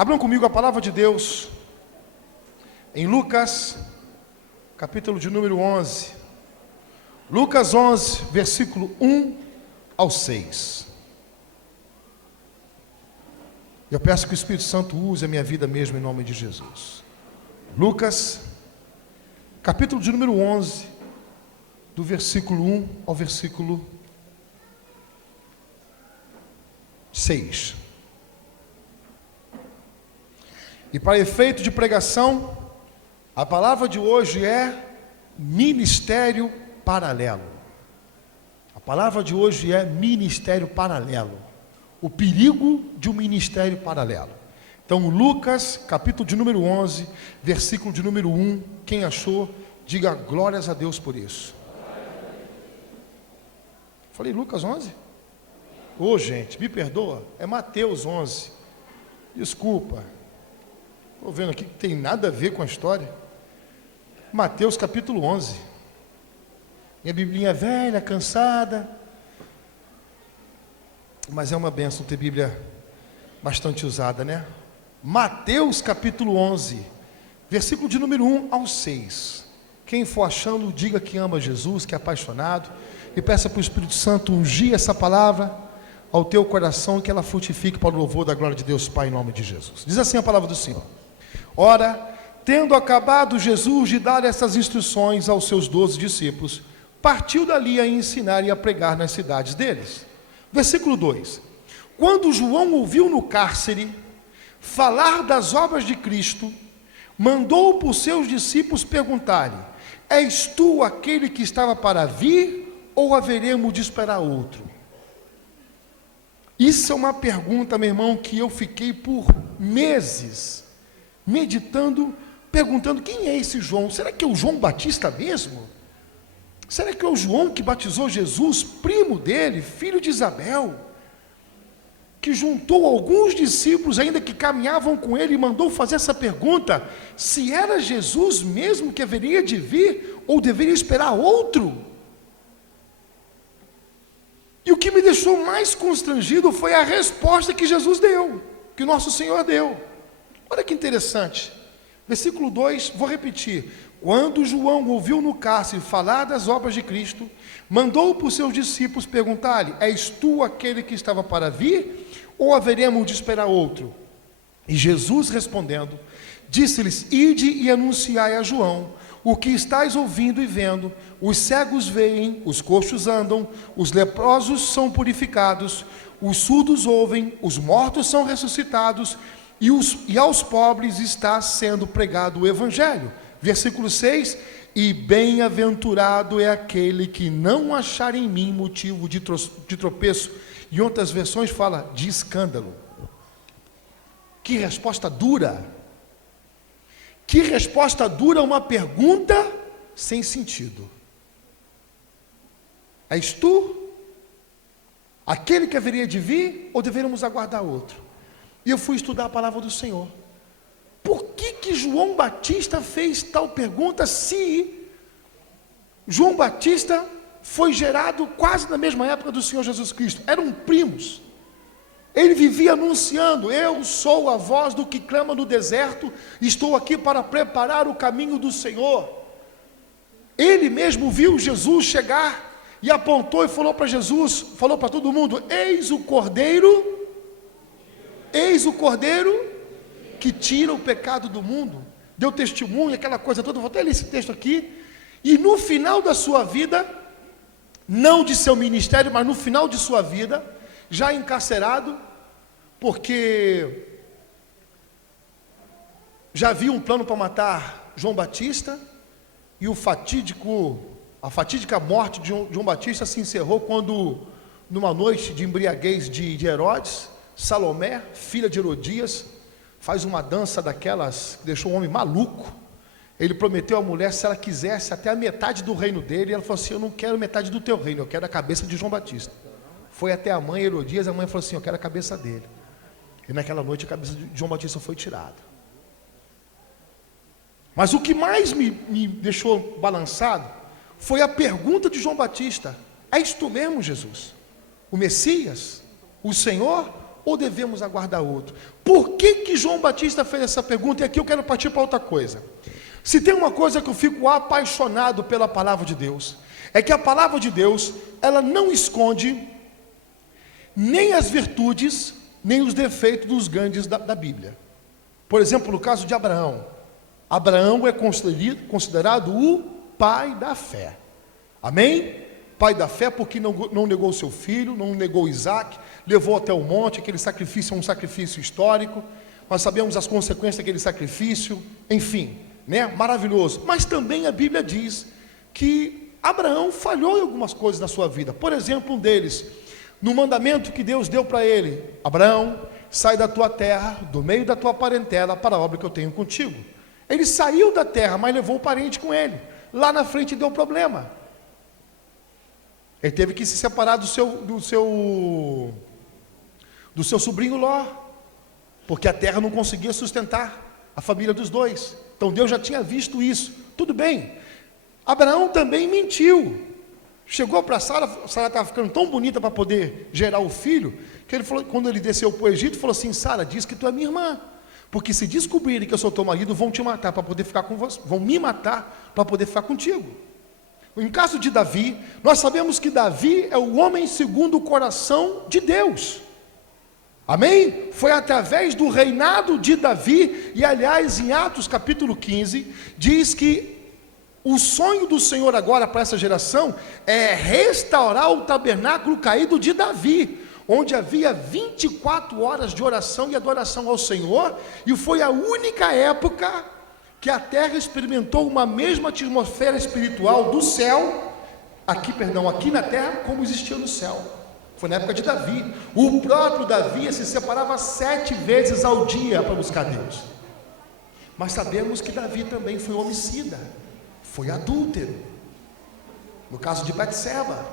Abram comigo a palavra de Deus em Lucas, capítulo de número 11. Lucas 11, versículo 1 ao 6. Eu peço que o Espírito Santo use a minha vida mesmo em nome de Jesus. Lucas, capítulo de número 11, do versículo 1 ao versículo 6. E para efeito de pregação, a palavra de hoje é ministério paralelo. A palavra de hoje é ministério paralelo. O perigo de um ministério paralelo. Então, Lucas, capítulo de número 11, versículo de número 1. Quem achou, diga glórias a Deus por isso. Falei Lucas 11? Ô, gente, me perdoa, é Mateus 11. Desculpa. Estou vendo aqui que tem nada a ver com a história. Mateus capítulo 11. Minha biblinha velha, cansada. Mas é uma bênção ter Bíblia bastante usada, né? Mateus capítulo 11, versículo de número 1 ao 6. Quem for achando, diga que ama Jesus, que é apaixonado. E peça para o Espírito Santo ungir essa palavra ao teu coração, que ela frutifique para o louvor da glória de Deus Pai, em nome de Jesus. Diz assim a palavra do Senhor. Ora, tendo acabado Jesus de dar essas instruções aos seus 12 discípulos, partiu dali a ensinar e a pregar nas cidades deles. Versículo 2. Quando João ouviu no cárcere falar das obras de Cristo, mandou por seus discípulos perguntar-lhe: és tu aquele que estava para vir, ou haveremos de esperar outro? Isso é uma pergunta, meu irmão, que eu fiquei por meses meditando, perguntando: quem é esse João? Será que é o João Batista mesmo? Será que é o João que batizou Jesus, primo dele, filho de Isabel, que juntou alguns discípulos ainda que caminhavam com ele e mandou fazer essa pergunta, se era Jesus mesmo que haveria de vir, ou deveria esperar outro? E o que me deixou mais constrangido foi a resposta que Jesus deu, que o nosso Senhor deu. Olha que interessante, versículo 2, vou repetir. Quando João ouviu no cárcere falar das obras de Cristo, mandou por seus discípulos perguntar-lhe: és tu aquele que estava para vir, ou haveremos de esperar outro? E Jesus respondendo, disse-lhes: ide e anunciai a João o que estáis ouvindo e vendo: os cegos veem, os coxos andam, os leprosos são purificados, os surdos ouvem, os mortos são ressuscitados, e aos pobres está sendo pregado o evangelho. Versículo 6, e bem-aventurado é aquele que não achar em mim motivo de tropeço. Em outras versões fala de escândalo. Que resposta dura! Que resposta dura a uma pergunta sem sentido. És tu aquele que haveria de vir, ou deveríamos aguardar outro? E eu fui estudar a palavra do Senhor. Por que João Batista fez tal pergunta, se João Batista foi gerado quase na mesma época do Senhor Jesus Cristo? Eram primos. Ele vivia anunciando: eu sou a voz do que clama no deserto, estou aqui para preparar o caminho do Senhor. Ele mesmo viu Jesus chegar e apontou e falou para Jesus, falou para todo mundo: eis o Cordeiro que tira o pecado do mundo. Deu testemunho, aquela coisa toda. Vou até ler esse texto aqui. E no final da sua vida, não de seu ministério, mas no final de sua vida, já encarcerado, porque já havia um plano para matar João Batista, e a fatídica morte de João Batista se encerrou quando, numa noite de embriaguez de Herodes, Salomé, filha de Herodias, faz uma dança daquelas que deixou o homem maluco. Ele prometeu à mulher, se ela quisesse até a metade do reino dele, ela falou assim: eu não quero metade do teu reino, eu quero a cabeça de João Batista. Foi até a mãe Herodias, a mãe falou assim: eu quero a cabeça dele. E naquela noite a cabeça de João Batista foi tirada. Mas o que mais me deixou balançado foi a pergunta de João Batista: és tu mesmo, Jesus? O Messias? O Senhor? ou devemos aguardar outro? Por que João Batista fez essa pergunta? E aqui eu quero partir para outra coisa. Se tem uma coisa que eu fico apaixonado pela palavra de Deus, é que a palavra de Deus, ela não esconde nem as virtudes, nem os defeitos dos grandes da Bíblia. Por exemplo, no caso de Abraão. Abraão é considerado o pai da fé. Amém? Pai da fé porque não negou seu filho, não negou Isaac, levou até o monte. Aquele sacrifício é um sacrifício histórico. Nós sabemos as consequências daquele sacrifício. Enfim, né? Maravilhoso. Mas também a Bíblia diz que Abraão falhou em algumas coisas na sua vida. Por exemplo, um deles, no mandamento que Deus deu para ele: Abraão, sai da tua terra, do meio da tua parentela, para a obra que eu tenho contigo. Ele saiu da terra, mas levou o parente com ele. Lá na frente deu problema. Ele teve que se separar do seu sobrinho Ló, porque a terra não conseguia sustentar a família dos dois. Então Deus já tinha visto isso. Tudo bem. Abraão também mentiu. Chegou para Sara estava ficando tão bonita para poder gerar o filho, que ele falou, quando ele desceu para o Egito, falou assim: Sara, diz que tu é minha irmã, porque se descobrirem que eu sou teu marido, vão te matar para poder ficar com você, vão me matar para poder ficar contigo. Em caso de Davi, nós sabemos que Davi é o homem segundo o coração de Deus. Amém? Foi através do reinado de Davi, e aliás, em Atos capítulo 15, diz que o sonho do Senhor agora para essa geração é restaurar o tabernáculo caído de Davi, onde havia 24 horas de oração e adoração ao Senhor, e foi a única época que a terra experimentou uma mesma atmosfera espiritual do céu, aqui na terra, como existia no céu. Foi na época de Davi. O próprio Davi se separava 7 vezes ao dia para buscar Deus. Mas sabemos que Davi também foi homicida, foi adúltero. No caso de Betseba,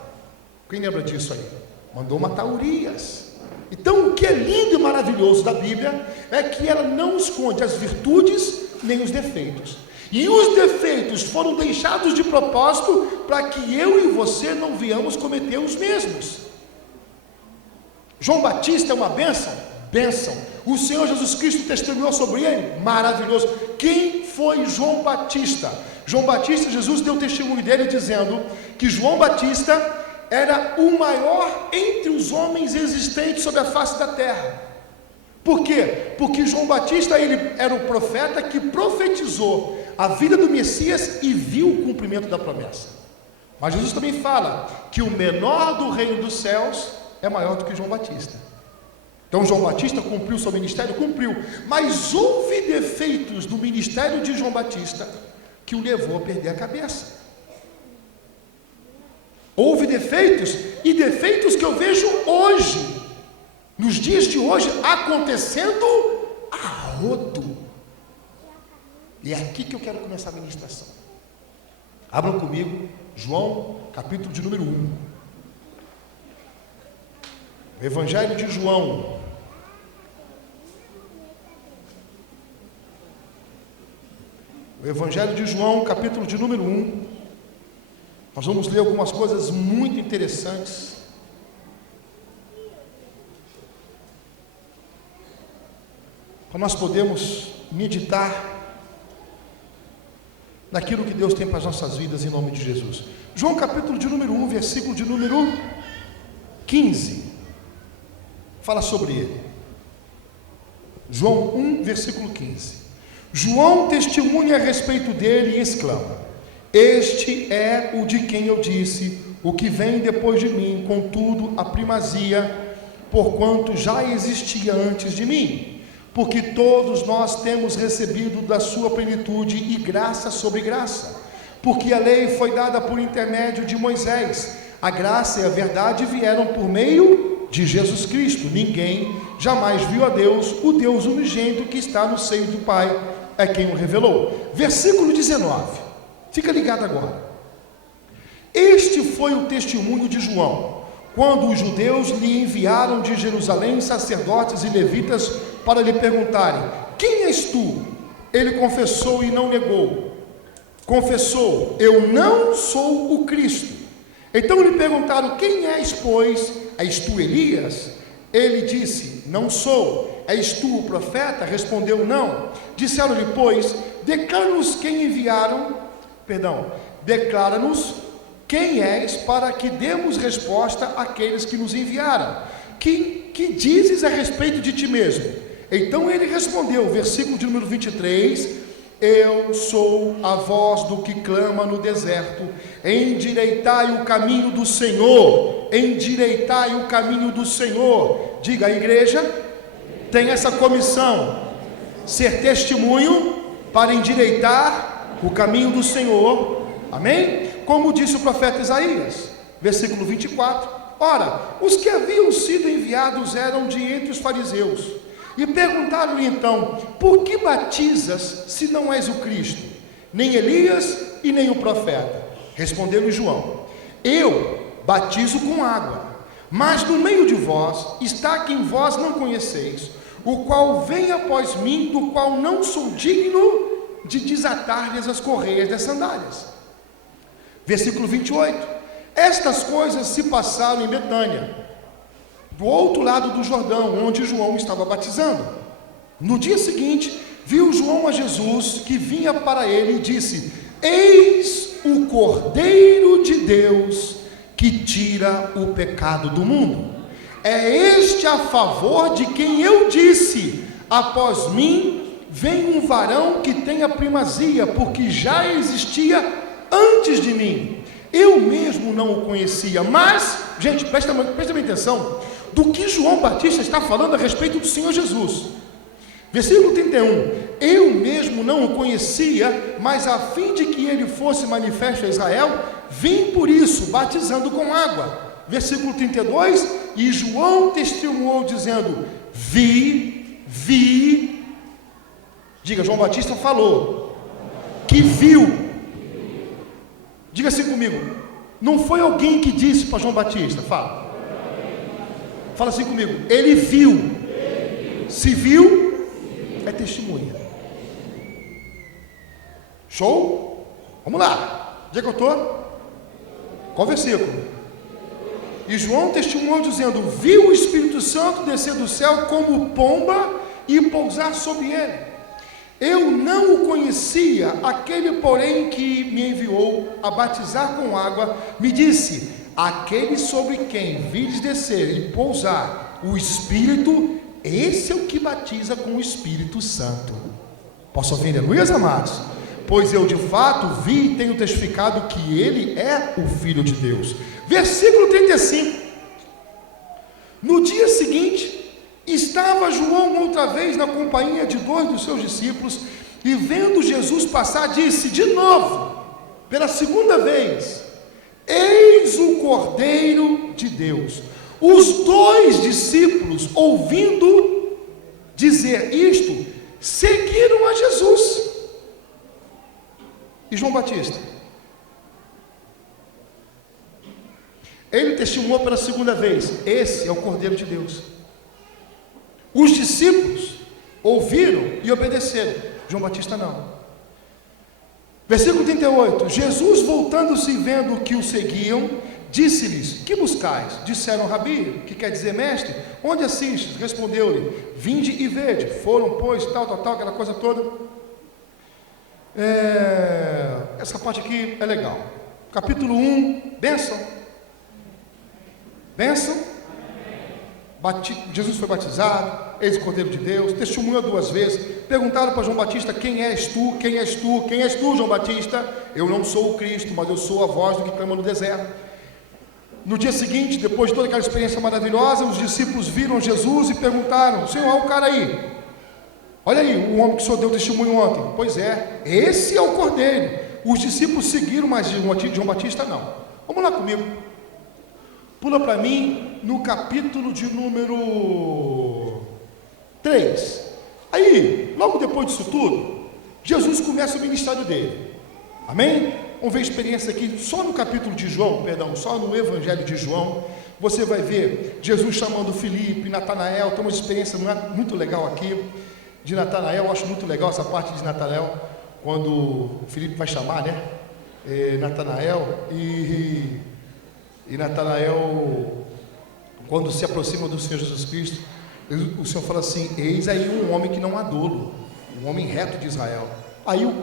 quem lembra disso aí? Mandou matar Urias. Então, o que é lindo e maravilhoso da Bíblia é que ela não esconde as virtudes nem os defeitos. E os defeitos foram deixados de propósito para que eu e você não venhamos cometer os mesmos. João Batista é uma bênção? Bênção. O Senhor Jesus Cristo testemunhou sobre ele? Maravilhoso. Quem foi João Batista? João Batista, Jesus deu testemunho dele dizendo que João Batista era o maior entre os homens existentes sobre a face da terra. Por quê? Porque João Batista, ele era o profeta que profetizou a vida do Messias e viu o cumprimento da promessa. Mas Jesus também fala que o menor do reino dos céus é maior do que João Batista. Então João Batista cumpriu seu ministério? Cumpriu. Mas houve defeitos do ministério de João Batista que o levou a perder a cabeça. Houve defeitos, e defeitos que eu vejo hoje, nos dias de hoje, acontecendo a rodo. E é aqui que eu quero começar a ministração. Abram comigo, João, capítulo de número 1. O Evangelho de João. O Evangelho de João, capítulo de número 1. Nós vamos ler algumas coisas muito interessantes. Para nós podermos meditar naquilo que Deus tem para as nossas vidas, em nome de Jesus. João capítulo de número 1, versículo de número 15, fala sobre ele. João 1, versículo 15. João testemunha a respeito dele e exclama: este é o de quem eu disse, o que vem depois de mim, contudo a primazia, porquanto já existia antes de mim. Porque todos nós temos recebido da sua plenitude e graça sobre graça. Porque a lei foi dada por intermédio de Moisés, a graça e a verdade vieram por meio de Jesus Cristo. Ninguém jamais viu a Deus, o Deus unigênito que está no seio do Pai é quem o revelou. Versículo 19, fica ligado agora. Este foi o testemunho de João, quando os judeus lhe enviaram de Jerusalém sacerdotes e levitas para lhe perguntarem: quem és tu? Ele confessou e não negou. Confessou: eu não sou o Cristo. Então lhe perguntaram: quem és, pois? És tu Elias? Ele disse: não sou. És tu o profeta? Respondeu: não. Disseram-lhe, pois, declara-nos quem és, para que demos resposta àqueles que nos enviaram. Que dizes a respeito de ti mesmo? Então ele respondeu, versículo de número 23: eu sou a voz do que clama no deserto, endireitai o caminho do Senhor, endireitai o caminho do Senhor. Diga, a igreja tem essa comissão, ser testemunho para endireitar o caminho do Senhor, amém? Como disse o profeta Isaías, versículo 24: ora, os que haviam sido enviados eram de entre os fariseus, e perguntaram-lhe então: por que batizas se não és o Cristo, nem Elias e nem o profeta? Respondeu-lhe João: eu batizo com água, mas no meio de vós está quem vós não conheceis, o qual vem após mim, do qual não sou digno de desatar-lhes as correias das sandálias. Versículo 28: estas coisas se passaram em Betânia, do outro lado do Jordão, onde João estava batizando. No dia seguinte, viu João a Jesus que vinha para ele e disse: eis o Cordeiro de Deus que tira o pecado do mundo. É este a favor de quem eu disse: após mim vem um varão que tem a primazia, porque já existia antes de mim. Eu mesmo não o conhecia. Mas, gente, presta bem atenção do que João Batista está falando a respeito do Senhor Jesus. Versículo 31: eu mesmo não o conhecia, mas a fim de que ele fosse manifesto a Israel, vim por isso, batizando com água. Versículo 32: e João testemunhou dizendo: vi, diga, João Batista falou que viu. Diga assim comigo: não foi alguém que disse para João Batista, fala assim comigo, ele viu. Se viu, é testemunha. Show? Vamos lá, onde é que eu estou? Qual versículo? E João testemunhou dizendo: viu o Espírito Santo descer do céu como pomba e pousar sobre ele. Eu não o conhecia, aquele porém que me enviou a batizar com água me disse: aquele sobre quem vires descer e pousar o Espírito, esse é o que batiza com o Espírito Santo. Posso ouvir aleluias, amados? Pois eu de fato vi e tenho testificado que ele é o Filho de Deus. Versículo 35: no dia seguinte, estava João outra vez na companhia de 2 dos seus discípulos, e vendo Jesus passar, disse de novo, pela segunda vez: eis o Cordeiro de Deus. Os 2 discípulos, ouvindo dizer isto, seguiram a Jesus. E João Batista, ele testemunhou pela segunda vez: esse é o Cordeiro de Deus. Os discípulos ouviram e obedeceram. João Batista não. Versículo 38: Jesus, voltando-se e vendo que o seguiam, disse-lhes: que buscais? Disseram: Rabi, que quer dizer mestre, onde assistes? Respondeu-lhe: vinde e vede. Foram, pois, tal, aquela coisa toda. Essa parte aqui é legal. Capítulo 1, bênção. Jesus foi batizado, eis o Cordeiro de Deus, testemunhou 2 vezes. Perguntaram para João Batista: quem és tu, João Batista? Eu não sou o Cristo, mas eu sou a voz do que clama no deserto. No dia seguinte, depois de toda aquela experiência maravilhosa, os discípulos viram Jesus e perguntaram: Senhor, olha o cara aí, olha aí, o homem que o Senhor deu testemunho ontem. Pois é, esse é o Cordeiro. Os discípulos seguiram, mas João Batista não. Vamos lá comigo. Pula para mim no capítulo de número 3. Aí, logo depois disso tudo, Jesus começa o ministério dele. Amém? Vamos ver a experiência aqui, só no capítulo de João, só no Evangelho de João. Você vai ver Jesus chamando Filipe, Natanael. Tem uma experiência muito legal aqui de Natanael. Eu acho muito legal essa parte de Natanael, quando Filipe vai chamar, né? Natanael e Natanael quando se aproxima do Senhor Jesus Cristo, o Senhor fala assim: eis aí um homem que não há dolo, um homem reto de Israel. Aí o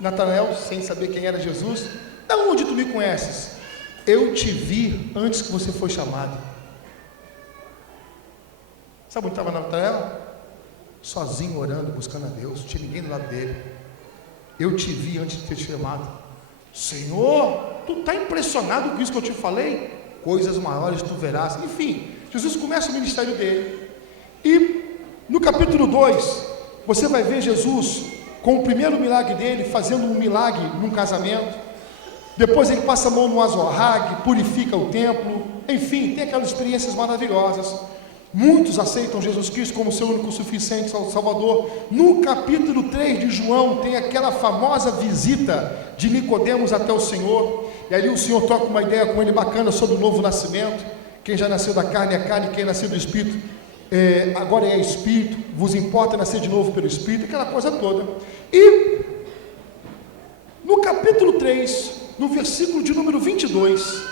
Natanael, sem saber quem era Jesus: da onde tu me conheces? Eu te vi antes que você foi chamado. Sabe onde estava Natanael? Sozinho, orando, buscando a Deus, não tinha ninguém do lado dele. Eu te vi antes de ter te chamado. Senhor, tu está impressionado com isso que eu te falei? Coisas maiores tu verás. Enfim, Jesus começa o ministério dele. E no capítulo 2, você vai ver Jesus com o primeiro milagre dele, fazendo um milagre num casamento. Depois ele passa a mão no azorrague, purifica o templo. Enfim, tem aquelas experiências maravilhosas. Muitos aceitam Jesus Cristo como seu único suficiente Salvador. No capítulo 3 de João, tem aquela famosa visita de Nicodemos até o Senhor. E ali o Senhor troca uma ideia com ele bacana sobre o novo nascimento. Quem já nasceu da carne é carne, quem nasceu do Espírito agora é Espírito. Vos importa nascer de novo pelo Espírito, aquela coisa toda. E no capítulo 3, no versículo de número 22,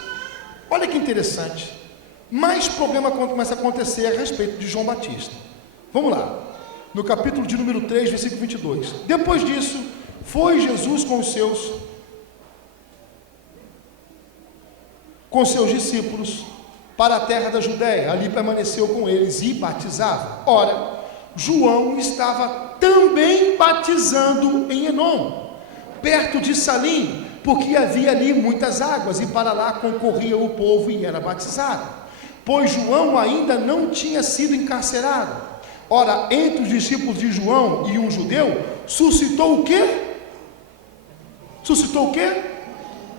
olha que interessante. Mais problema começa a acontecer a respeito de João Batista. Vamos lá. No capítulo de número 3, versículo 22. Depois disso, foi Jesus com seus discípulos para a terra da Judéia. Ali permaneceu com eles e batizava. Ora, João estava também batizando em Enom, perto de Salim, porque havia ali muitas águas, e para lá concorria o povo e era batizado, pois João ainda não tinha sido encarcerado. Ora, entre os discípulos de João e um judeu, suscitou o quê? Suscitou o quê?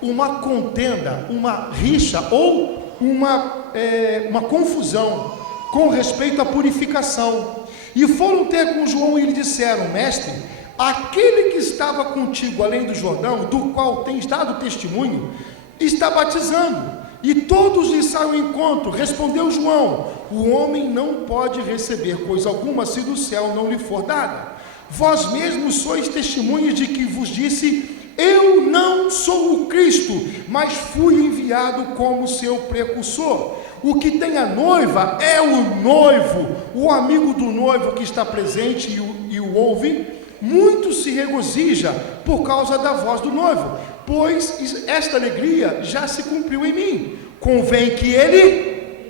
Uma contenda, uma rixa ou uma confusão com respeito à purificação. E foram ter com João e lhe disseram: mestre, aquele que estava contigo além do Jordão, do qual tens dado testemunho, está batizando, e todos lhe saem ao encontro. Respondeu João: o homem não pode receber coisa alguma se do céu não lhe for dada. Vós mesmos sois testemunhas de que vos disse: eu não sou o Cristo, mas fui enviado como seu precursor. O que tem a noiva é o noivo. O amigo do noivo que está presente e o ouve, muito se regozija por causa da voz do noivo, pois esta alegria já se cumpriu em mim. Convém que ele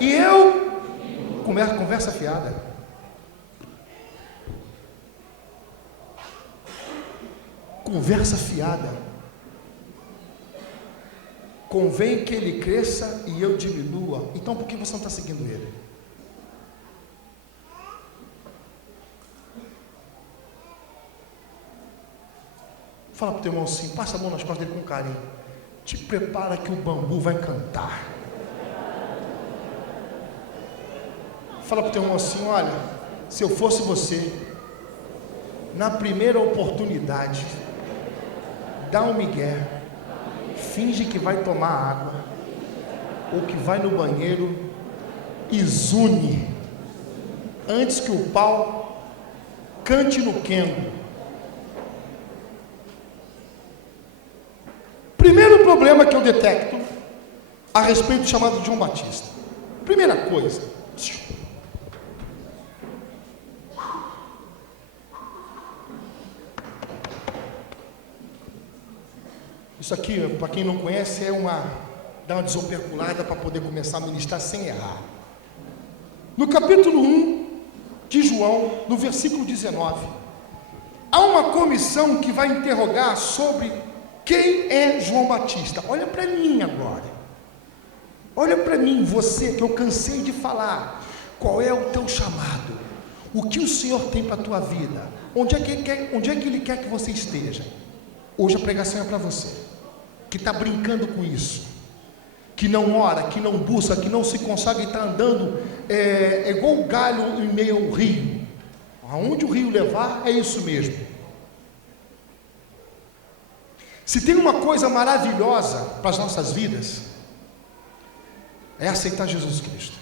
e eu. Conversa fiada. Conversa fiada. Convém que ele cresça e eu diminua. Então por que você não está seguindo ele? Fala para o teu irmão assim, passa a mão nas costas dele com carinho. Te prepara que o bambu vai cantar. Fala para o teu irmão assim, olha, se eu fosse você, na primeira oportunidade, dá um migué, finge que vai tomar água, ou que vai no banheiro, e zune, antes que o pau cante no quengo. Primeiro problema que eu detecto a respeito do chamado de João Batista. Primeira coisa, isso aqui, para quem não conhece, dá uma desoperculada para poder começar a ministrar sem errar. No capítulo 1 de João, no versículo 19, há uma comissão que vai interrogar sobre quem é João Batista. Olha para mim agora. Olha para mim, você, que eu cansei de falar. Qual é o teu chamado? O que o Senhor tem para a tua vida? Onde é que Ele quer que você esteja? Hoje a pregação é para você, que está brincando com isso, que não ora, que não busca, que não se consagra e está andando igual o galho em meio ao rio. Aonde o rio levar, é isso mesmo. Se tem uma coisa maravilhosa para as nossas vidas, é aceitar Jesus Cristo.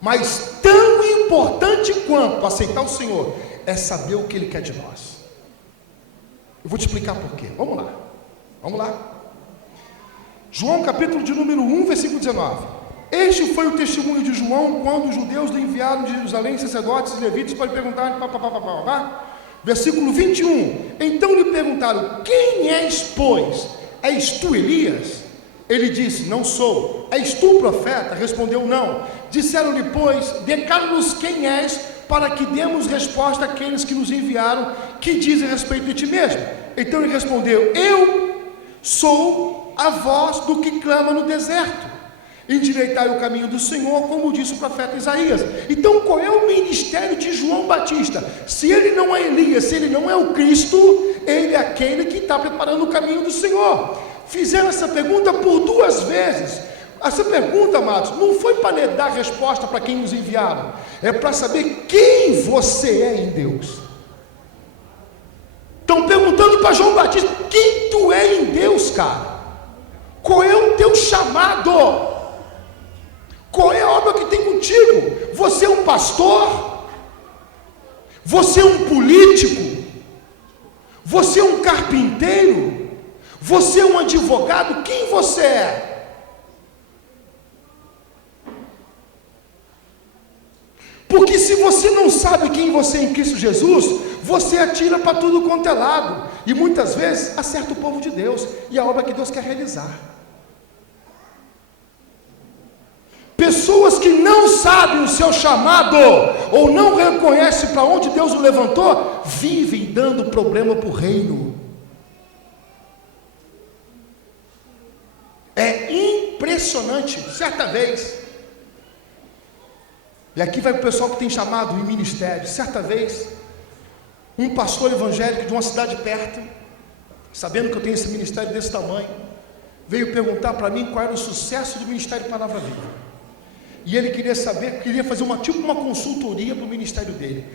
Mas tão importante quanto aceitar o Senhor é saber o que Ele quer de nós. Eu vou te explicar por quê. Vamos lá. João capítulo de número 1, versículo 19. Este foi o testemunho de João quando os judeus lhe enviaram de Jerusalém sacerdotes e levitas para lhe perguntar, versículo 21. Então lhe perguntaram: quem és, pois? És tu Elias? Ele disse: não sou. És tu profeta? Respondeu: não. Disseram-lhe, pois, declara-nos quem és, para que demos resposta àqueles que nos enviaram, que dizem a respeito de ti mesmo. Então ele respondeu: eu sou a voz do que clama no deserto, endireitai o caminho do Senhor, como disse o profeta Isaías. Então qual é o ministério de João Batista? Se ele não é Elias, se ele não é o Cristo, ele é aquele que está preparando o caminho do Senhor. Fizeram essa pergunta por 2 vezes. Essa pergunta, amados, não foi para dar resposta para quem nos enviaram, é para saber quem você é em Deus. Estão perguntando para João Batista: quem tu é em Deus, cara? Qual é o teu chamado? Qual é a obra que tem contigo? Você é um pastor? Você é um político? Você é um carpinteiro? Você é um advogado? Quem você é? Porque se você não sabe quem você é em Cristo Jesus, você atira para tudo quanto é lado, e muitas vezes acerta o povo de Deus e a obra que Deus quer realizar. Pessoas que não sabem o seu chamado, ou não reconhecem para onde Deus o levantou, vivem dando problema para o reino. É impressionante. Certa vez, e aqui vai para o pessoal que tem chamado em ministério, certa vez, um pastor evangélico de uma cidade perto, sabendo que eu tenho esse ministério desse tamanho, veio perguntar para mim qual era o sucesso do Ministério Palavra Viva. E ele queria saber, queria fazer uma consultoria para o ministério dele.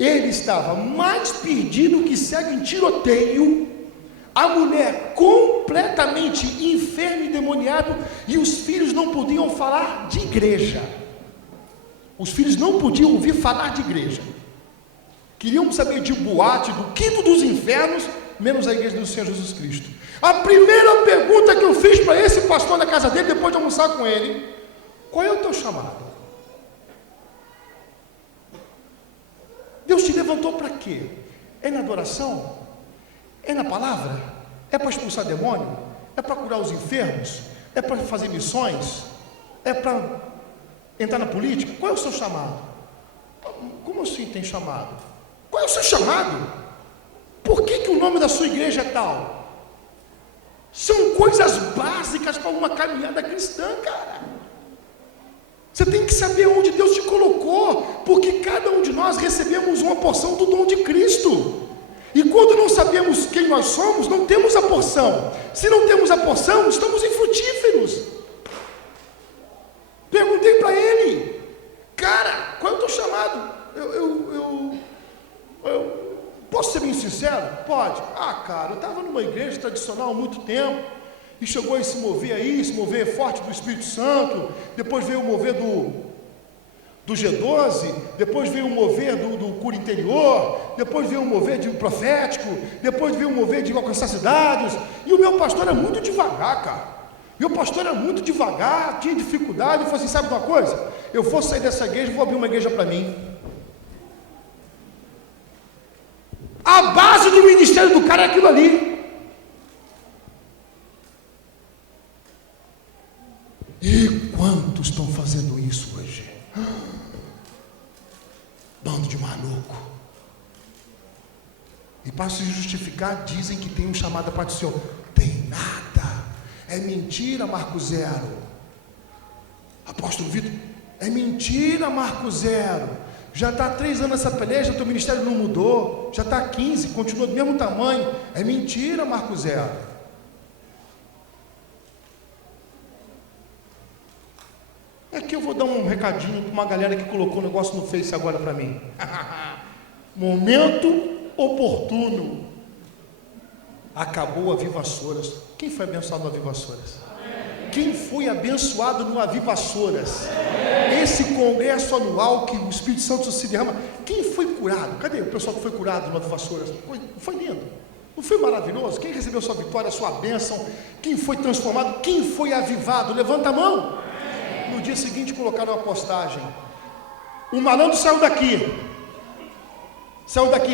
Ele estava mais perdido que cego em tiroteio, a mulher completamente enferma e demoniada, e os filhos não podiam falar de igreja. Os filhos não podiam ouvir falar de igreja. Queriam saber de boate, do quinto dos infernos, menos a igreja do Senhor Jesus Cristo. A primeira pergunta que eu fiz para esse pastor na casa dele, depois de almoçar com ele: qual é o teu chamado? Deus te levantou para quê? É na adoração? É na palavra? É para expulsar demônio? É para curar os enfermos? É para fazer missões? É para entrar na política? Qual é o seu chamado? Como assim tem chamado? Qual é o seu chamado? Por que o nome da sua igreja é tal? São coisas básicas para uma caminhada cristã, cara. Você tem que saber onde Deus te colocou, porque cada um de nós recebemos uma porção do dom de Cristo. E quando não sabemos quem nós somos, não temos a porção. Se não temos a porção, estamos infrutíferos. Perguntei para ele: cara, qual é o teu chamado? Eu posso ser bem sincero? Pode. Cara, eu estava numa igreja tradicional há muito tempo, e chegou a se mover forte do Espírito Santo, depois veio o mover do G12, depois veio o mover do cura interior, depois veio o mover de profético, depois veio o mover de alcançar cidades, e o meu pastor é muito devagar, cara. Meu pastor era muito devagar, tinha dificuldade. Eu falei assim: sabe de uma coisa? Eu vou sair dessa igreja, vou abrir uma igreja para mim. A base do ministério do cara é aquilo ali. E quantos estão fazendo isso hoje? Bando de maluco. E para se justificar, dizem que tem um chamado para o Senhor. Tem nada. É mentira, Marco Zero. Apóstolo Vitor: é mentira, Marco Zero. Já está há 3 anos essa peleja, o teu ministério não mudou. Já está há 15, continua do mesmo tamanho. É mentira, Marco Zero. Aqui eu vou dar um recadinho para uma galera que colocou o negócio no Face agora para mim. Momento oportuno. Acabou a Viva Soras. Quem foi abençoado no Aviva Soras? Quem foi abençoado no Aviva Soras? Esse congresso anual que o Espírito Santo se derrama. Quem foi curado? Cadê o pessoal que foi curado no Aviva Soras? Foi lindo. Não foi maravilhoso? Quem recebeu sua vitória, sua bênção? Quem foi transformado? Quem foi avivado? Levanta a mão. No dia seguinte colocaram uma postagem: o malandro saiu daqui,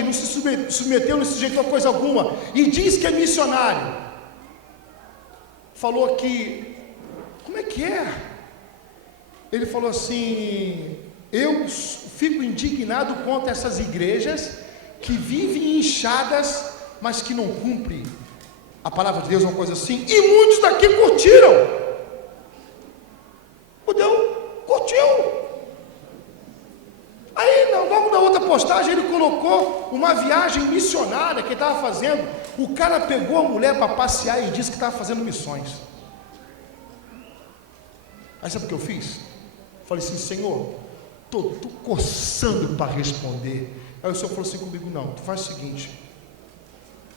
não se submeteu, não se sujeitou a coisa alguma, e diz que é missionário. Falou que, como é que é? Ele falou assim: eu fico indignado contra essas igrejas que vivem inchadas, mas que não cumprem a palavra de Deus, uma coisa assim. E muitos daqui curtiram. O Deus curtiu. Aí, logo na outra postagem, ele colocou uma viagem missionária que ele estava fazendo. O cara pegou a mulher para passear e disse que estava fazendo missões. Aí sabe o que eu fiz? Falei assim: Senhor, estou coçando para responder. Aí o Senhor falou assim comigo: não, tu faz o seguinte,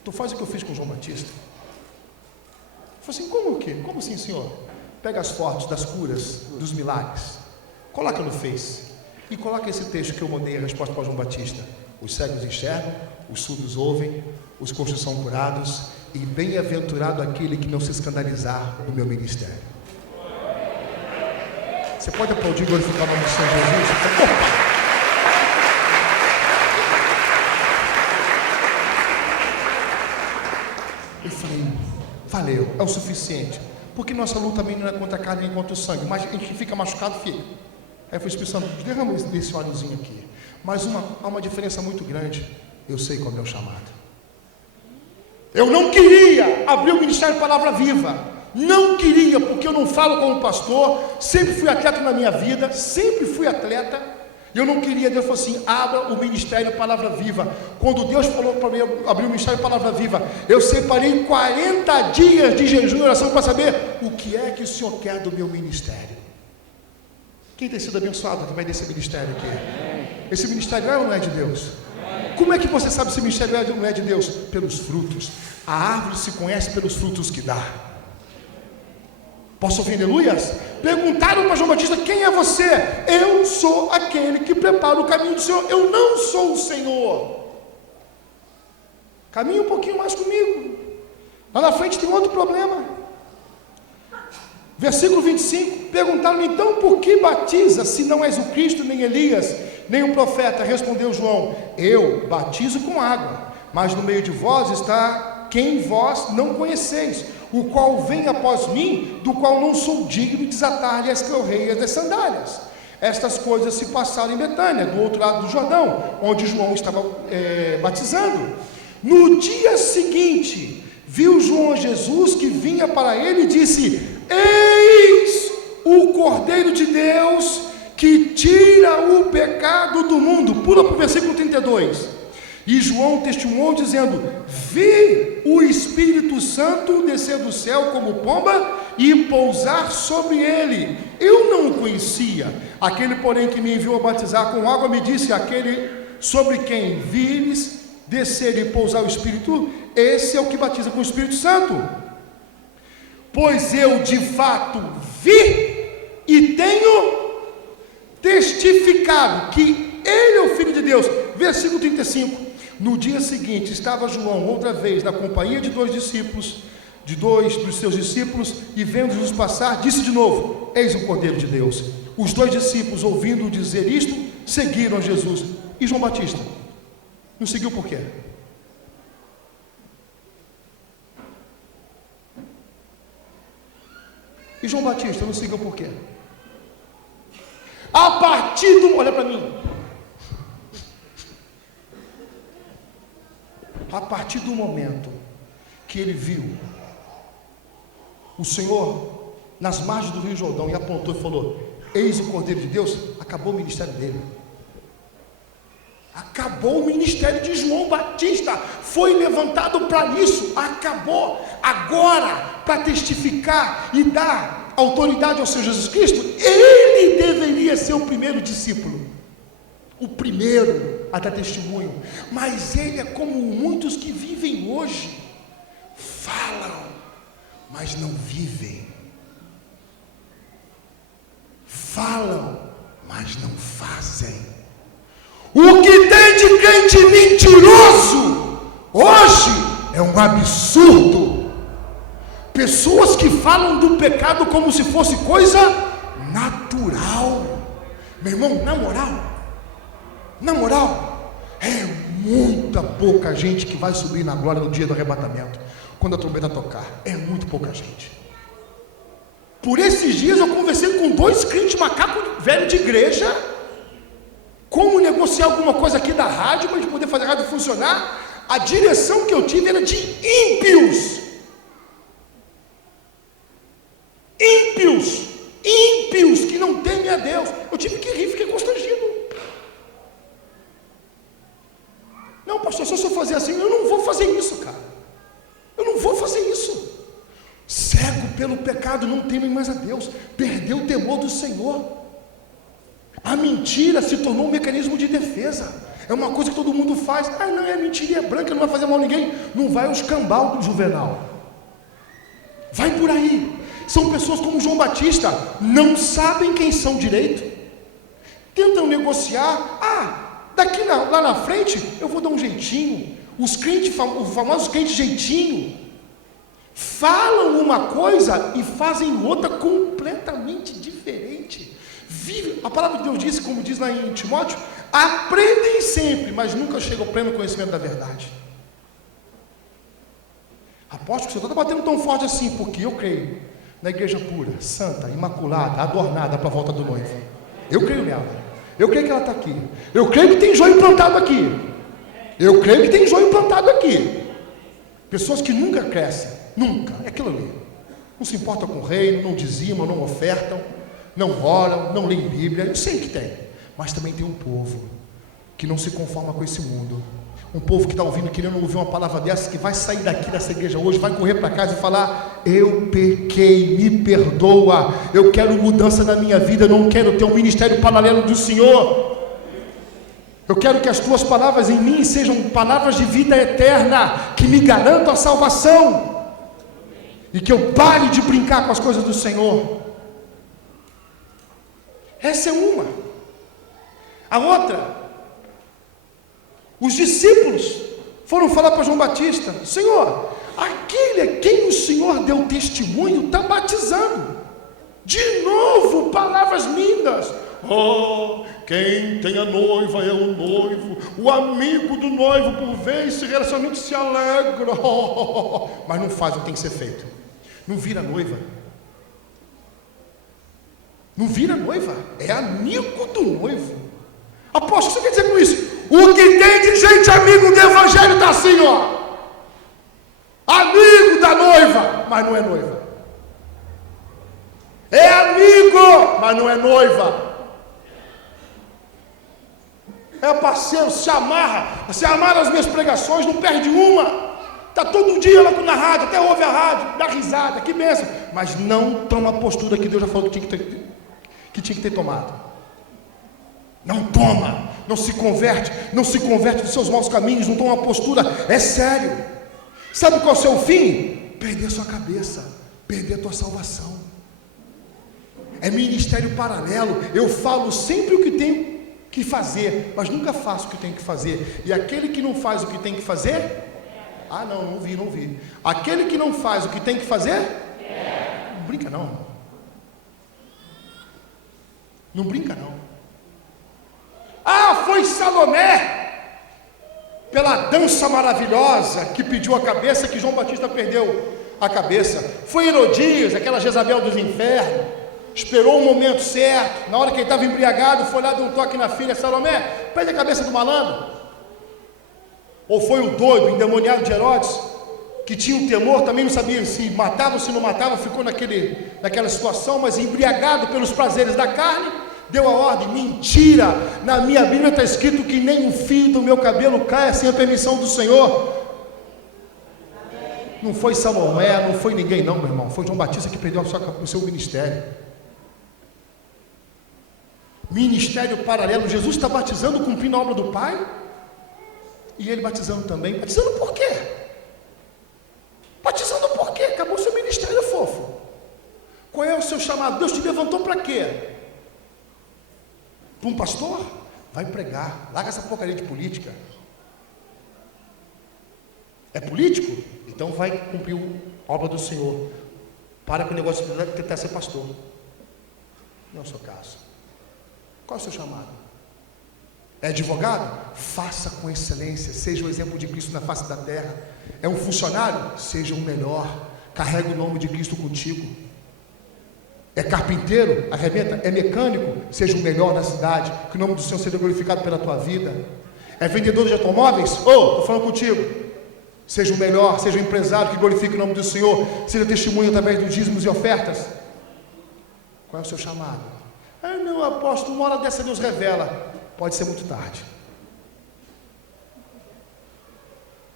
tu faz o que eu fiz com o João Batista. Eu falei assim: como o quê? Como assim, Senhor? Pega as fotos das curas, dos milagres, coloca no Face e coloca esse texto que eu mandei a resposta para João Batista: os cegos enxergam, os surdos ouvem, os coxos são curados, e bem-aventurado aquele que não se escandalizar do meu ministério. Você pode aplaudir e glorificar o nome do Senhor Jesus? Opa! Eu falei: valeu, é o suficiente. Porque nossa luta também não é contra a carne nem contra o sangue, mas a gente fica machucado, fica. Aí eu fui expulsando: derrama esse óleozinho aqui. Mas há uma diferença muito grande. Eu sei qual é o meu chamado. Eu não queria abrir o Ministério Palavra Viva. Não queria, porque eu não falo como pastor. Sempre fui atleta na minha vida, sempre fui atleta. Eu não queria. Deus falou assim: abra o Ministério Palavra Viva. Quando Deus falou para mim abrir o Ministério Palavra Viva, eu separei 40 dias de jejum e oração para saber o que é que o Senhor quer do meu ministério. Quem tem sido abençoado também desse ministério aqui? Esse ministério é ou não é de Deus? Como é que você sabe se o ministério é ou não é de Deus? Pelos frutos. A árvore se conhece pelos frutos que dá. Posso ouvir aleluias? Perguntaram para João Batista: quem é você? Eu sou aquele que prepara o caminho do Senhor. Eu não sou o Senhor. Caminhe um pouquinho mais comigo. Lá na frente tem outro problema. Versículo 25. Perguntaram: então por que batiza, se não és o Cristo, nem Elias, nem o profeta? Respondeu João: eu batizo com água, mas no meio de vós está quem vós não conheceis, o qual vem após mim, do qual não sou digno de desatar-lhe as correias das sandálias. Estas coisas se passaram em Betânia, do outro lado do Jordão, onde João estava batizando. No dia seguinte, viu João Jesus que vinha para ele e disse: eis o Cordeiro de Deus que tira o pecado do mundo. Pula para o versículo 32. E João testemunhou dizendo: vi o Espírito Santo descer do céu como pomba e pousar sobre ele. Eu não o conhecia. Aquele, porém, que me enviou a batizar com água me disse: aquele sobre quem vires descer e pousar o Espírito, esse é o que batiza com o Espírito Santo. Pois eu de fato vi e tenho testificado que ele é o Filho de Deus. Versículo 35. No dia seguinte estava João outra vez na companhia de dois dos seus discípulos, e vendo Jesus passar, disse de novo: eis o Cordeiro de Deus. Os dois discípulos, ouvindo dizer isto, seguiram a Jesus. E João Batista não seguiu por quê? E João Batista não seguiu por quê? A partir do... olha para mim. A partir do momento que ele viu o Senhor nas margens do Rio Jordão e apontou e falou: eis o Cordeiro de Deus, acabou o ministério dele. Acabou o ministério de João Batista. Foi levantado para isso. Acabou. Agora, para testificar e dar autoridade ao Senhor Jesus Cristo, ele deveria ser o primeiro discípulo, o primeiro a dar testemunho. Mas ele é como muitos que vivem hoje, falam, mas não vivem, falam, mas não fazem. O que tem de crente mentiroso hoje É um absurdo. Pessoas que falam do pecado como se fosse coisa natural. Meu irmão, na moral, é muita pouca gente que vai subir na glória no dia do arrebatamento, quando a trombeta tocar. É muito pouca gente. Por esses dias eu conversei com 2 crentes macaco velho de igreja, como negociar alguma coisa aqui da rádio, para a gente poder fazer a rádio funcionar. A direção que eu tive era de ímpios. Ímpios que não temem a Deus. Eu tive que rir, fiquei constrangido. Não, pastor, se eu fazer assim, eu não vou fazer isso, cara. Eu não vou fazer isso. Cego pelo pecado, não temem mais a Deus. Perdeu o temor do Senhor. A mentira se tornou um mecanismo de defesa. É uma coisa que todo mundo faz. Ah, não, é mentira, é branca, não vai fazer mal a ninguém. Não vai ao escambau do Juvenal. Vai por aí. São pessoas como João Batista, não sabem quem são direito. Tentam negociar. Lá na frente, eu vou dar um jeitinho. Os famosos crentes jeitinho, falam uma coisa e fazem outra completamente diferente. A palavra de Deus diz, como diz lá em Timóteo, aprendem sempre, mas nunca chegam ao pleno conhecimento da verdade. Aposto que você está batendo tão forte assim, porque eu creio na igreja pura, santa, imaculada, adornada para a volta do noivo. Eu creio nela. Eu creio que ela está aqui. Eu creio que tem joio plantado aqui. Eu creio que tem joio plantado aqui. Pessoas que nunca crescem, nunca, é aquilo ali. Não se importa com o reino, não dizimam, não ofertam, não oram, não leem Bíblia. Eu sei que tem, mas também tem um povo que não se conforma com esse mundo. Um povo que está ouvindo, querendo ouvir uma palavra dessa, que vai sair daqui dessa igreja hoje, vai correr para casa e falar: eu pequei, me perdoa, eu quero mudança na minha vida, eu não quero ter um ministério paralelo do Senhor. Eu quero que as tuas palavras em mim sejam palavras de vida eterna, que me garantam a salvação, e que eu pare de brincar com as coisas do Senhor. Essa é uma. A outra, os discípulos foram falar para João Batista: Senhor, aquele a quem o Senhor deu testemunho está batizando. De novo, palavras lindas. Quem tem a noiva é o noivo, o amigo do noivo por ver esse relacionamento se alegra. Mas não faz o que tem que ser feito. Não vira noiva. Não vira noiva, é amigo do noivo. Apóstolo, o que você quer dizer com isso? O que tem de gente amigo do evangelho está assim, ó. Amigo da noiva, mas não é noiva. É amigo, mas não é noiva. É parceiro, se amarra nas minhas pregações, não perde uma. Está todo dia lá na rádio, até ouve a rádio, dá risada, que bênção. Mas não toma a postura que Deus já falou que tinha que ter tomado. Não toma, não se converte dos seus maus caminhos, não toma uma postura, é sério. Sabe qual é o seu fim? Perder a sua cabeça, perder a tua salvação. É ministério paralelo. Eu falo sempre o que tenho que fazer, mas nunca faço o que tenho que fazer. E aquele que não faz o que tem que fazer, não vi. Aquele que não faz o que tem que fazer, não brinca não. Não brinca não. Foi Salomé, pela dança maravilhosa, que pediu a cabeça, que João Batista perdeu a cabeça. Foi Herodias, aquela Jezabel dos infernos, esperou o momento certo, na hora que ele estava embriagado, foi lá, deu um toque na filha: Salomé, pede a cabeça do malandro. Ou foi o doido, endemoniado de Herodes, que tinha um temor, também não sabia se matava ou se não matava, ficou naquela situação, mas embriagado pelos prazeres da carne, deu a ordem. Mentira! Na minha Bíblia está escrito que nem um fio do meu cabelo caia sem a permissão do Senhor. Não foi Salomé, não foi ninguém não, meu irmão. Foi João Batista que perdeu o seu ministério. Ministério paralelo. Jesus está batizando, cumprindo a obra do Pai, e ele batizando também. Batizando por quê? Batizando por quê? Acabou o seu ministério, fofo. Qual é o seu chamado? Deus te levantou para quê? Para um pastor? Vai pregar. Larga essa porcaria de política. É político? Então vai cumprir a obra do Senhor. Para com o negócio de tentar ser pastor. Não é o seu caso. Qual é o seu chamado? É advogado? Faça com excelência. Seja o exemplo de Cristo na face da terra. É um funcionário? Seja o melhor. Carrega o nome de Cristo contigo. É carpinteiro? Arrebenta. É mecânico? Seja o melhor da cidade. Que o nome do Senhor seja glorificado pela tua vida. É vendedor de automóveis? Estou falando contigo. Seja o melhor, seja o empresário que glorifique o nome do Senhor. Seja testemunho através dos dízimos e ofertas. Qual é o seu chamado? Ah, não, apóstolo, uma hora dessa Deus revela. Pode ser muito tarde.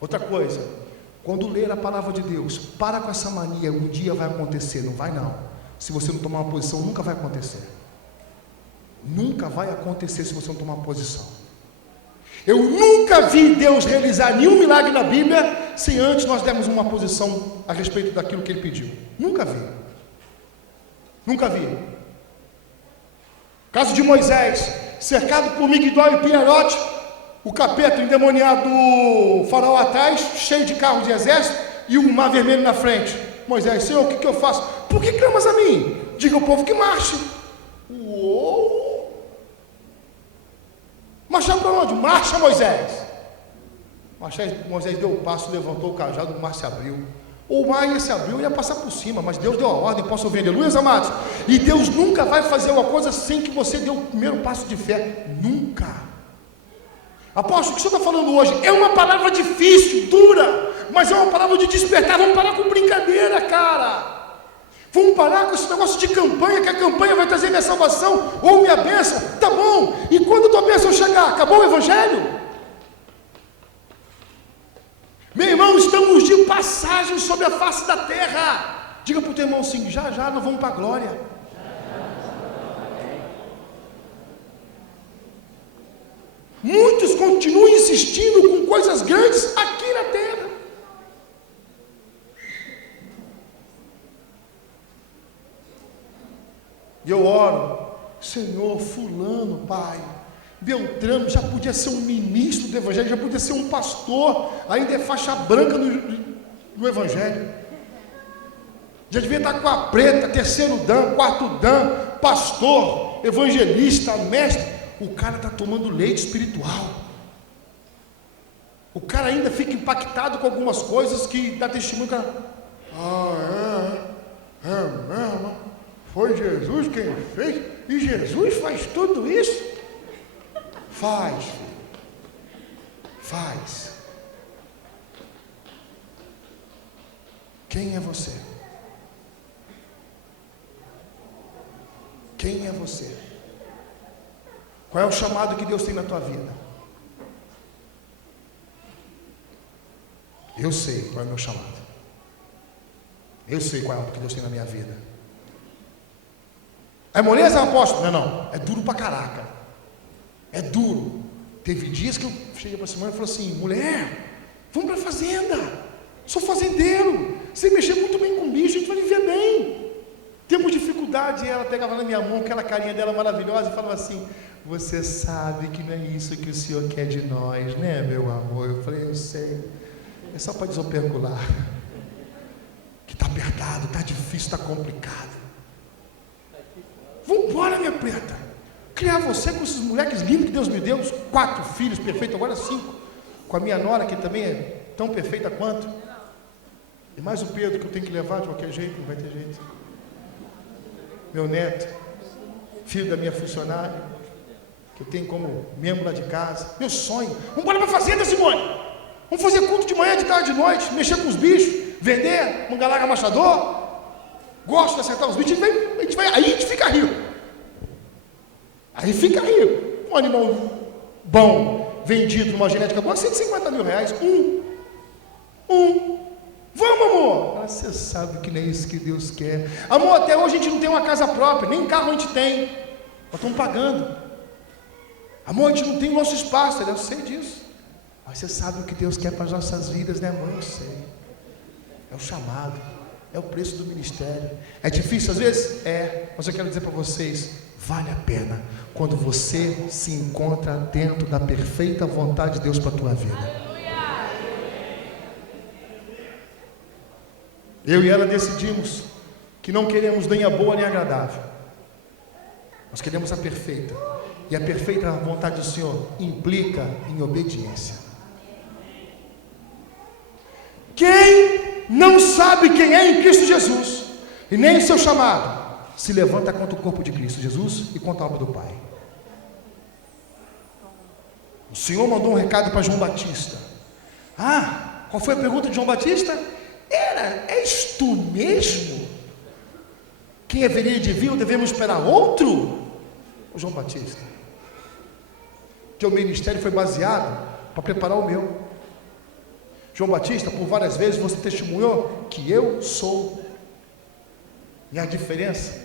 Outra coisa, quando ler a palavra de Deus, para com essa mania, um dia vai acontecer. Não vai não. Se você não tomar uma posição, nunca vai acontecer. Nunca vai acontecer se você não tomar uma posição. Eu nunca vi Deus realizar nenhum milagre na Bíblia sem antes nós dermos uma posição a respeito daquilo que Ele pediu. Nunca vi. Nunca vi. Caso de Moisés, cercado por Migdol e Pierote, o capeta endemoniado do faraó atrás, cheio de carros de exército, e o mar vermelho na frente. Moisés, Senhor, o que eu faço? Por que clamas a mim? Diga ao povo que marche. Uou! Marchar para onde? Marcha, Moisés. Moisés deu o passo, levantou o cajado, o mar se abriu. O mar ia se abrir, ia passar por cima, mas Deus deu a ordem. Posso ouvir aleluias, amados? E Deus nunca vai fazer uma coisa sem que você dê o primeiro passo de fé. Nunca. Apóstolo, o que você está falando hoje é uma palavra difícil, dura, mas é uma palavra de despertar. Vamos parar com brincadeira, cara. Vamos parar com esse negócio de campanha, que a campanha vai trazer minha salvação ou minha bênção. Tá bom, e quando a tua bênção chegar, acabou o evangelho? Meu irmão, estamos de passagem sobre a face da terra. Diga para o teu irmão assim, já nós vamos para a glória. Muitos continuam insistindo com coisas grandes aqui na terra. E eu oro, Senhor, fulano, Pai, Beltrano, já podia ser um ministro do Evangelho, já podia ser um pastor, ainda é faixa branca no Evangelho, já devia estar com a preta, terceiro dan, quarto dan, pastor, evangelista, mestre. O cara está tomando leite espiritual. O cara ainda fica impactado com algumas coisas que dá testemunho. É mesmo? Foi Jesus quem fez? E Jesus faz tudo isso? Faz, filho. Faz. Quem é você? Quem é você? Qual é o chamado que Deus tem na tua vida? Eu sei qual é o meu chamado. Eu sei qual é o que Deus tem na minha vida. É moleza, apóstolo? Não. É duro pra caraca. É duro. Teve dias que eu cheguei para a Simone e falei assim, mulher, vamos para a fazenda. Sou fazendeiro. Sei mexer muito bem com bicho, a gente vai viver bem. Temos dificuldade, e ela pegava na minha mão, aquela carinha dela maravilhosa, e falava assim, você sabe que não é isso que o Senhor quer de nós, né, meu amor? Eu falei, eu sei. É só para desopercular. Que está apertado, está difícil, está complicado. Vamos embora, minha preta. Criar você com esses moleques lindos que Deus me deu, os 4 filhos perfeitos, agora 5. Com a minha nora, que também é tão perfeita quanto. E mais o Pedro, que eu tenho que levar de qualquer jeito, não vai ter jeito. Meu neto, filho da minha funcionária, que eu tenho como membro lá de casa. Meu sonho. Vamos embora para a fazenda, Simone. Vamos fazer culto de manhã, de tarde, de noite, mexer com os bichos, vender, mangalarga machador. Gosto de acertar os bichos, aí a gente fica rico. Aí fica rico. Um animal bom, vendido numa genética boa, 150 mil reais. Vamos, amor. Você sabe que nem isso que Deus quer. Amor, até hoje a gente não tem uma casa própria, nem carro a gente tem. Nós estamos pagando. Amor, a gente não tem o nosso espaço. Eu sei disso. Mas você sabe o que Deus quer para as nossas vidas, né, mãe? Eu sei. É o chamado. É o preço do ministério. É difícil às vezes? É. Mas eu quero dizer para vocês, vale a pena quando você se encontra dentro da perfeita vontade de Deus para a tua vida. Eu e ela decidimos que não queremos nem a boa nem a agradável. Nós queremos a perfeita. E a perfeita vontade do Senhor implica em obediência. Quem não sabe quem é em Cristo Jesus, e nem o seu chamado, se levanta contra o corpo de Cristo Jesus e contra a obra do Pai. O Senhor mandou um recado para João Batista. Qual foi a pergunta de João Batista? És tu mesmo quem haveria de vir ou devemos esperar outro? O João Batista. Teu ministério foi baseado para preparar o meu. João Batista, por várias vezes você testemunhou que eu sou. E a diferença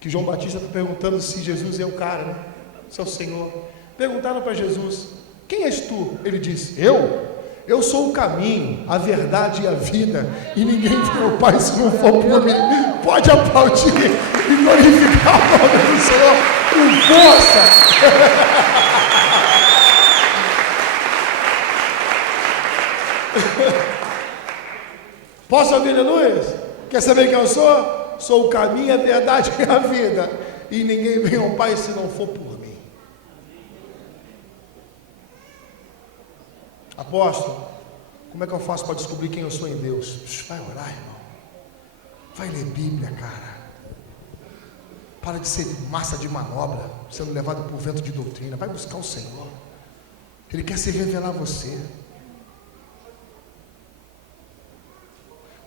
que João Batista está perguntando se Jesus é o cara, né? Se é o Senhor. Perguntaram para Jesus: quem és tu? Ele disse: eu sou o caminho, a verdade e a vida, e ninguém vê o Pai se não for por mim. Pode aplaudir e glorificar o nome do Senhor com força. Posso ouvir aleluia? Quer saber quem eu sou? Sou o caminho, a verdade e a vida, e ninguém vem ao Pai se não for por mim. Apóstolo, como é que eu faço para descobrir quem eu sou em Deus? Vai orar, irmão. Vai ler Bíblia, cara. Para de ser massa de manobra, sendo levado por vento de doutrina. Vai buscar o Senhor. Ele quer se revelar a você.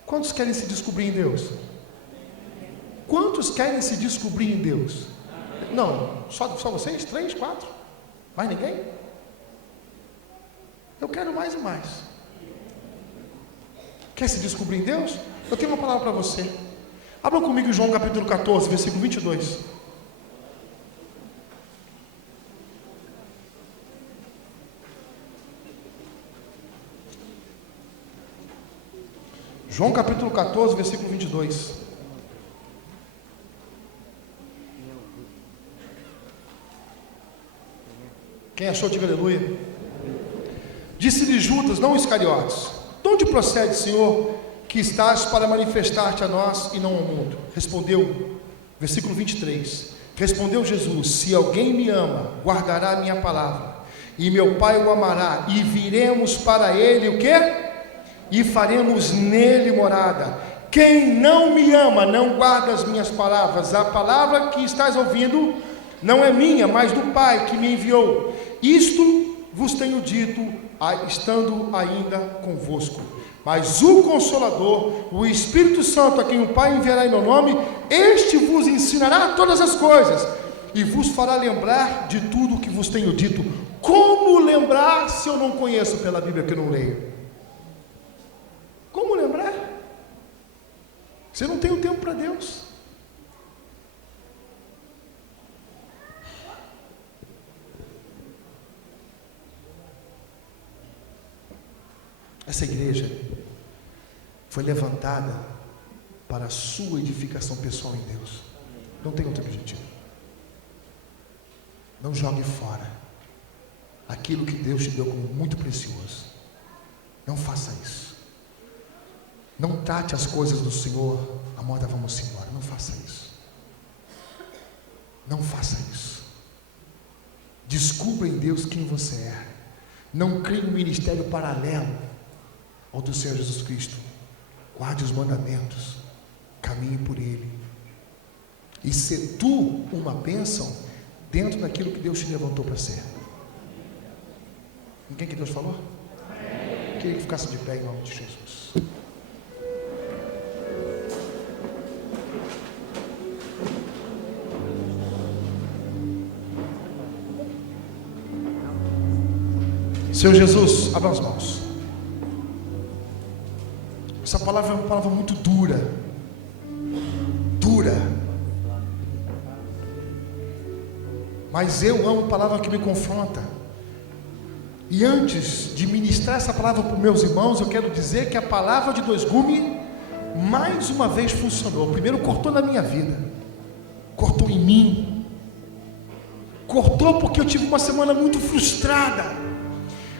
Quantos querem se descobrir em Deus? Quantos querem se descobrir em Deus? Não, só vocês? 3, 4? Mais ninguém? Eu quero mais e mais. Quer se descobrir em Deus? Eu tenho uma palavra para você. Abra comigo em João capítulo 14, versículo 22. João capítulo 14, versículo 22. Quem achou, diga aleluia. Disse-lhe Judas, não Iscariotes: de onde procede, Senhor, que estás para manifestar-te a nós e não ao mundo? Respondeu, versículo 23. Respondeu Jesus: se alguém me ama, guardará a minha palavra, e meu Pai o amará, e viremos para ele o quê? E faremos nele morada. Quem não me ama, não guarda as minhas palavras. A palavra que estás ouvindo não é minha, mas do Pai que me enviou. Isto vos tenho dito, estando ainda convosco. Mas o Consolador, o Espírito Santo, a quem o Pai enviará em meu nome, este vos ensinará todas as coisas, e vos fará lembrar de tudo o que vos tenho dito. Como lembrar se eu não conheço pela Bíblia que eu não leio? Como lembrar? Você não tem o tempo para Deus. Essa igreja foi levantada para a sua edificação pessoal em Deus. Não tem outro objetivo. Não jogue fora aquilo que Deus te deu como muito precioso. Não faça isso. Não trate as coisas do Senhor a moda vamos embora. Não faça isso. Não faça isso. Descubra em Deus quem você é. Não crie um ministério paralelo ao do Senhor Jesus Cristo. Guarde os mandamentos. Caminhe por Ele. E se tu uma bênção dentro daquilo que Deus te levantou para ser. Ninguém que Deus falou? Queria que ficasse de pé em nome de Jesus. Senhor Jesus, abra as mãos. Essa palavra é uma palavra muito dura. Dura. Mas eu amo a palavra que me confronta. E antes de ministrar essa palavra para os meus irmãos, eu quero dizer que a palavra de dois gumes mais uma vez funcionou. Primeiro cortou na minha vida, cortou em mim, cortou porque eu tive uma semana muito frustrada,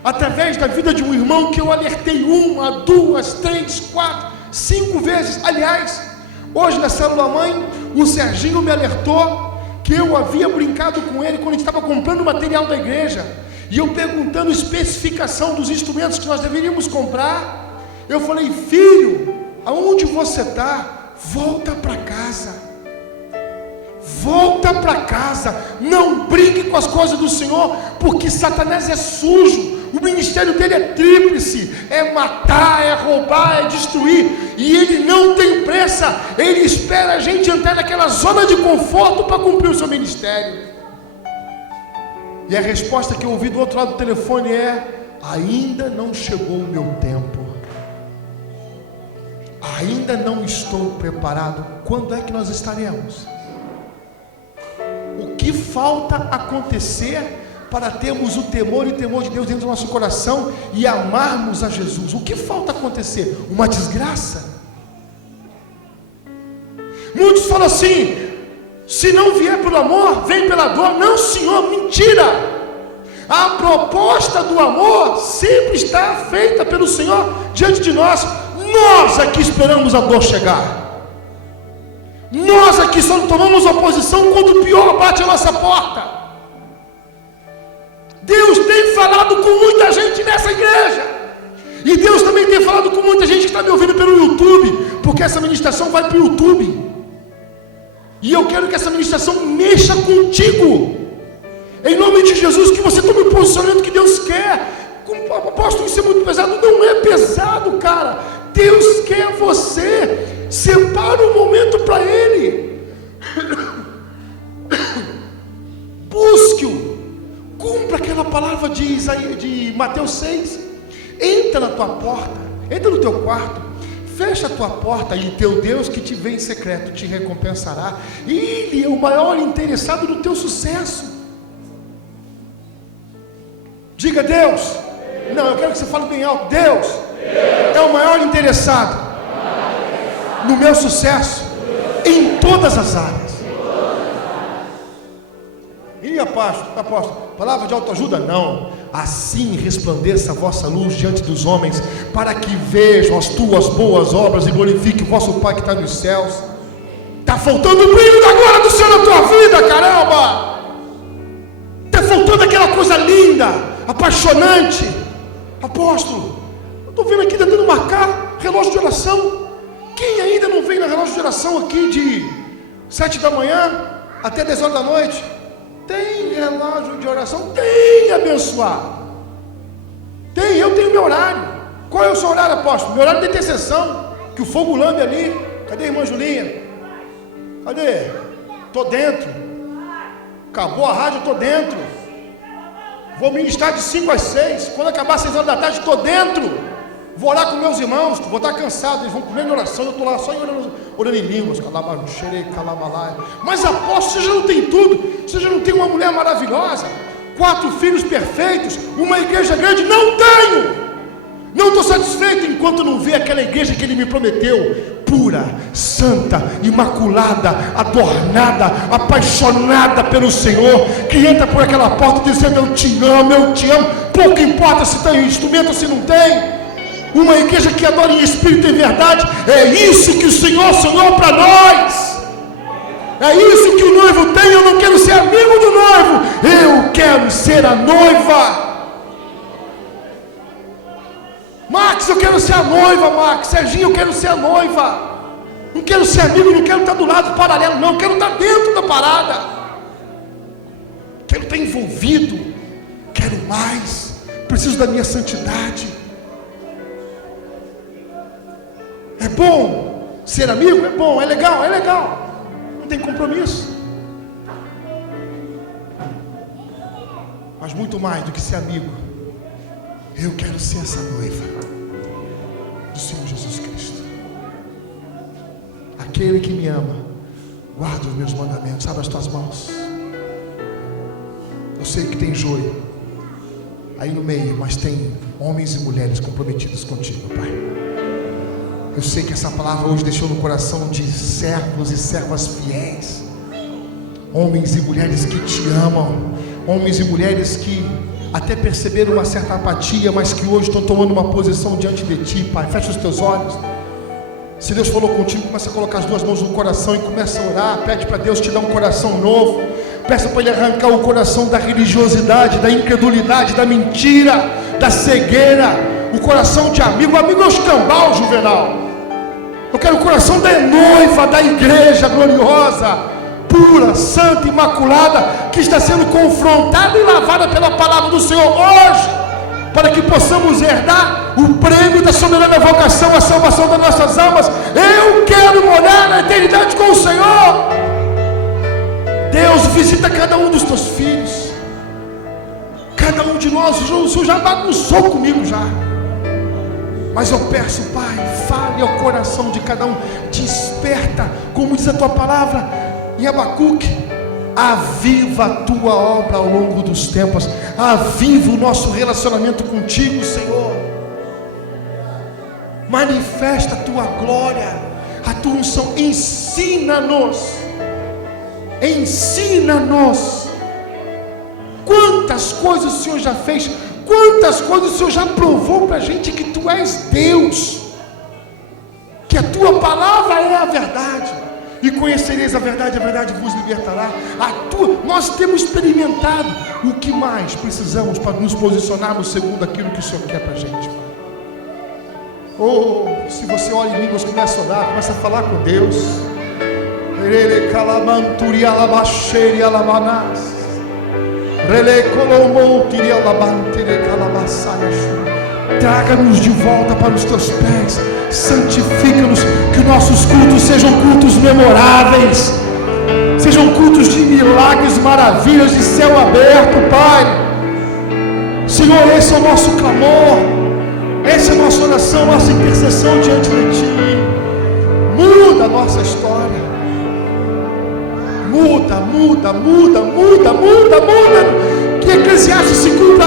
através da vida de um irmão que eu alertei 1, 2, 3, 4, 5 vezes. Aliás, hoje na célula mãe, o Serginho me alertou que eu havia brincado com ele quando a gente estava comprando material da igreja, e eu perguntando a especificação dos instrumentos que nós deveríamos comprar. Eu falei: filho, aonde você está? Volta para casa. Volta para casa, não brinque com as coisas do Senhor, porque Satanás é sujo, o ministério dele é tríplice: é matar, é roubar, é destruir, e ele não tem pressa, ele espera a gente entrar naquela zona de conforto para cumprir o seu ministério. E a resposta que eu ouvi do outro lado do telefone é: ainda não chegou o meu tempo, ainda não estou preparado. Quando é que nós estaremos? O que falta acontecer para termos o temor e o temor de Deus dentro do nosso coração e amarmos a Jesus? O que falta acontecer? Uma desgraça? Muitos falam assim: se não vier pelo amor, vem pela dor. Não, Senhor, mentira. A proposta do amor sempre está feita pelo Senhor diante de nós. Nós aqui esperamos a dor chegar. Nós aqui só tomamos oposição quando o pior bate a nossa porta. Deus tem falado com muita gente nessa igreja, e Deus também tem falado com muita gente que está me ouvindo pelo YouTube, porque essa ministração vai para o YouTube, e eu quero que essa ministração mexa contigo, em nome de Jesus, que você tome o posicionamento que Deus quer. Apóstolo, isso é muito pesado. Não é pesado, cara. Deus quer você. Separa um momento para Ele. Busque-o. Cumpra aquela palavra de Mateus 6. Entra na tua porta, entra no teu quarto, fecha a tua porta, e teu Deus que te vê em secreto te recompensará. Ele é o maior interessado no teu sucesso. Diga: Deus. Não, eu quero que você fale bem alto. Deus é o maior interessado no meu sucesso em todas as áreas. E apóstolo, palavra de autoajuda? Não. Assim resplandeça a vossa luz diante dos homens, para que vejam as tuas boas obras e glorifique o vosso Pai que está nos céus. Está faltando o brilho da glória do Senhor na tua vida, caramba. Está faltando aquela coisa linda, apaixonante. Apóstolo, eu estou vendo aqui tentando marcar relógio de oração. Quem ainda não vem na relógio de oração aqui de 7 da manhã até 10 horas da noite? Tem relógio de oração? Tem, abençoado. Tem, eu tenho meu horário. Qual é o seu horário, apóstolo? Meu horário de intercessão, que o fogo lambe ali. Cadê a irmã Julinha? Cadê? Estou dentro. Acabou a rádio, estou dentro. Vou ministrar de 5 às 6. Quando acabar às 6 horas da tarde, estou dentro. Vou orar com meus irmãos. Vou estar cansado, eles vão comer minha oração. Eu estou lá só orando em línguas. Mas apóstolo, você já não tem tudo. Você já não tem uma mulher maravilhosa, 4 filhos perfeitos, uma igreja grande? Não tenho. Não estou satisfeito enquanto não ver aquela igreja que Ele me prometeu, pura, santa, imaculada, adornada, apaixonada pelo Senhor, que entra por aquela porta dizendo: eu te amo, eu te amo. Pouco importa se tem instrumento ou se não tem. Uma igreja que adora em espírito e verdade. É isso que o Senhor sonhou para nós. É isso que o noivo tem. Eu não quero ser amigo do noivo, eu quero ser a noiva. Max, eu quero ser a noiva, Max. Serginho, eu quero ser a noiva. Não quero ser amigo, não quero estar do lado paralelo, não. Eu quero estar dentro da parada. Quero estar envolvido. Quero mais. Preciso da minha santidade. É bom ser amigo? É bom, é legal, é legal. Não tem compromisso. Mas muito mais do que ser amigo, eu quero ser essa noiva do Senhor Jesus Cristo. Aquele que me ama, guarda os meus mandamentos. Abre as tuas mãos. Eu sei que tem joio aí no meio, mas tem homens e mulheres comprometidos contigo, Pai. Eu sei que essa palavra hoje deixou no coração de servos e servas fiéis, homens e mulheres que te amam, homens e mulheres que até perceberam uma certa apatia, mas que hoje estão tomando uma posição diante de ti, Pai. Fecha os teus olhos. Se Deus falou contigo, começa a colocar as duas mãos no coração e começa a orar. Pede para Deus te dar um coração novo. Peça para Ele arrancar o coração da religiosidade, da incredulidade, da mentira, da cegueira. O coração de amigo. O amigo é o escambau, Juvenal. Eu quero o coração da noiva da igreja gloriosa, pura, santa, imaculada, que está sendo confrontada e lavada pela palavra do Senhor hoje, para que possamos herdar o prêmio da soberana vocação, a salvação das nossas almas. Eu quero morar na eternidade com o Senhor. Deus, visita cada um dos teus filhos, cada um de nós. O Senhor já bagunçou comigo já, mas eu peço, Pai, fale ao coração de cada um, desperta, como diz a tua palavra em Abacuque, aviva a tua obra ao longo dos tempos, aviva o nosso relacionamento contigo, Senhor. Manifesta a tua glória, a tua unção. Ensina-nos, ensina-nos. Quantas coisas o Senhor já fez, quantas coisas o Senhor já provou para a gente que tu és Deus, que a tua palavra é a verdade, e conhecereis a verdade vos libertará. Nós temos experimentado. O que mais precisamos para nos posicionarmos segundo aquilo que o Senhor quer para a gente? Se você ora em línguas, começa a orar, começa a falar com Deus. Traga-nos de volta para os teus pés, santifica-nos, que nossos cultos sejam cultos memoráveis, sejam cultos de milagres, maravilhas, de céu aberto, Pai. Senhor, esse é o nosso clamor, essa é a nossa oração, nossa intercessão diante de Ti. Muda a nossa história, muda. Que Eclesiastes se cumpra.